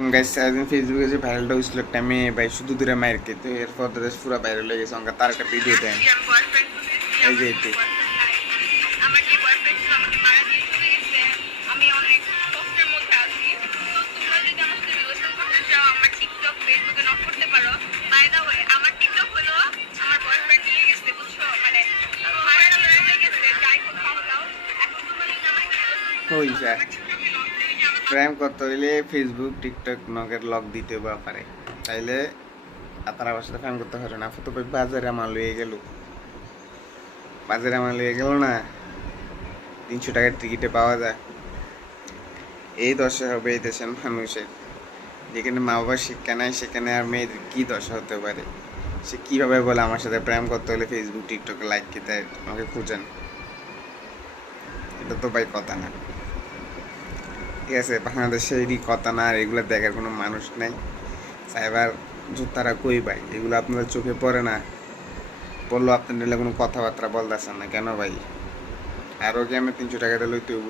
Guys একদিন ফেসবুকে যে ভাইরালটা হয়েছিল একটা মেয়ে ভাই শুধু দূরে মায়ের খেতে এরপর ড্রেস পুরো ভাইরাল হয়ে গেছে। অঙ্কা তার একটা ভিডিও দেয় এই যে এটি। যে রিলেশন করতে নিয়ে হইলে ফেসবুক টিকটক নগের লক দিতে পারে তাইলে আপনার আমার সাথে করতে পারে না তো ভাই বাজারে আমার লইয়ে গেল। বাজারে আমার লইয়ে গেল না? তিনশো টাকার টিকিটে পাওয়া যায়। এই দশা হবে এই দেশের মানুষের। যেখানে মা বাবার শিক্ষা নাই, সেখানে আর মেয়েদের কি দশা হতে পারে? সে কীভাবে বলে আমার সাথে প্রেম করতে হলে ফেসবুক টিকটকে লাইক খেতে আমাকে খুঁজেন। এটা তো ভাই কথা না। ঠিক আছে, বাংলাদেশেরই কথা না, আর এগুলো দেখার কোনো মানুষ নেই। সাইবার তারা কই ভাই? এগুলো আপনাদের চোখে পড়ে না? বলল, আপনার কোনো কথাবার্তা বলতেছেন না। কেন ভাই? আরও কি আমি তিনশো টাকা লইতে হব